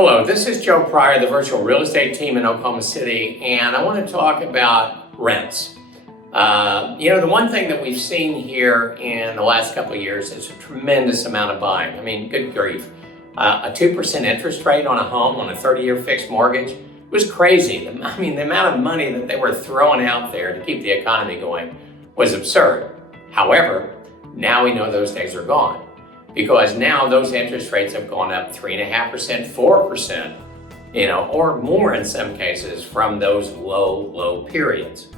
Hello, this is Joe Pryor, the virtual real estate team in Oklahoma City, and I want to talk about rents. The one thing that we've seen here in the last couple of years is a tremendous amount of buying. I mean, good grief. A 2% interest rate on a home on a 30-year fixed mortgage was crazy. The amount of money that they were throwing out there to keep the economy going was absurd. However, now we know those days are gone, because now those interest rates have gone up 3.5%, 4%, or more in some cases from those low periods.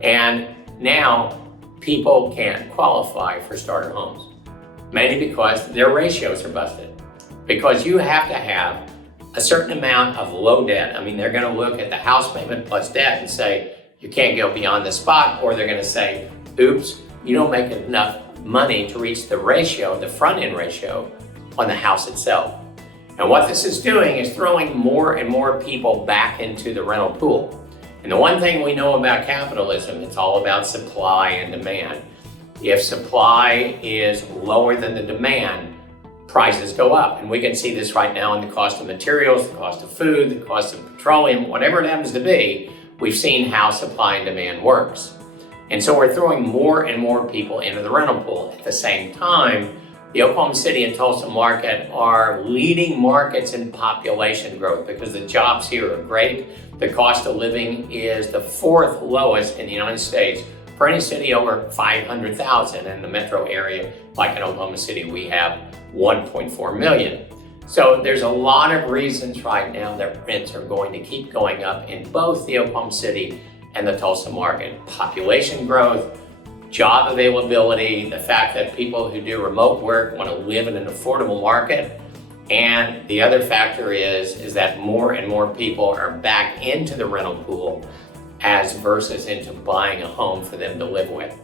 And now people can't qualify for starter homes, mainly because their ratios are busted. Because you have to have a certain amount of low debt. They're going to look at the house payment plus debt and say, you can't go beyond the spot, or they're going to say, oops, you don't make enough money to reach the ratio, the front end ratio on the house itself. And what this is doing is throwing more and more people back into the rental pool. And the one thing we know about capitalism, it's all about supply and demand. If supply is lower than the demand, prices go up. And we can see this right now in the cost of materials, the cost of food, the cost of petroleum, whatever it happens to be. We've seen how supply and demand works. And so we're throwing more and more people into the rental pool. At the same time, the Oklahoma City and Tulsa market are leading markets in population growth because the jobs here are great. The cost of living is the fourth lowest in the United States for any city over 500,000. In the metro area, like in Oklahoma City, we have 1.4 million. So there's a lot of reasons right now that rents are going to keep going up in both the Oklahoma City and the Tulsa market. Population growth, job availability, the fact that people who do remote work want to live in an affordable market. And the other factor is that more and more people are back into the rental pool as versus into buying a home for them to live with.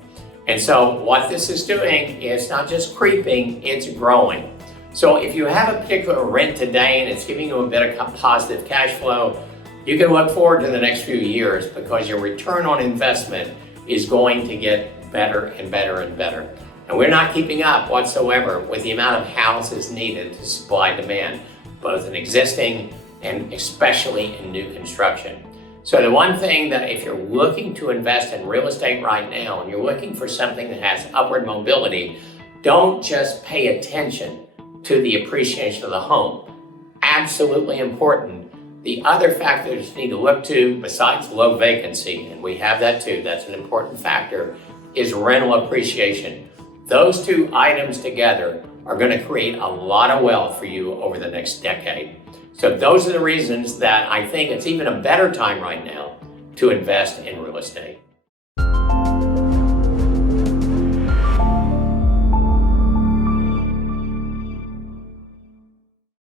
And so what this is doing is not just creeping, it's growing. So if you have a particular rent today and it's giving you a bit of positive cash flow, you can look forward to the next few years because your return on investment is going to get better and better and better. And we're not keeping up whatsoever with the amount of houses needed to supply demand, both in existing and especially in new construction. So the one thing that if you're looking to invest in real estate right now and you're looking for something that has upward mobility, don't just pay attention to the appreciation of the home. Absolutely important. The other factors you need to look to, besides low vacancy, and we have that too, that's an important factor, is rental appreciation. Those two items together are going to create a lot of wealth for you over the next decade. So those are the reasons that I think it's even a better time right now to invest in real estate.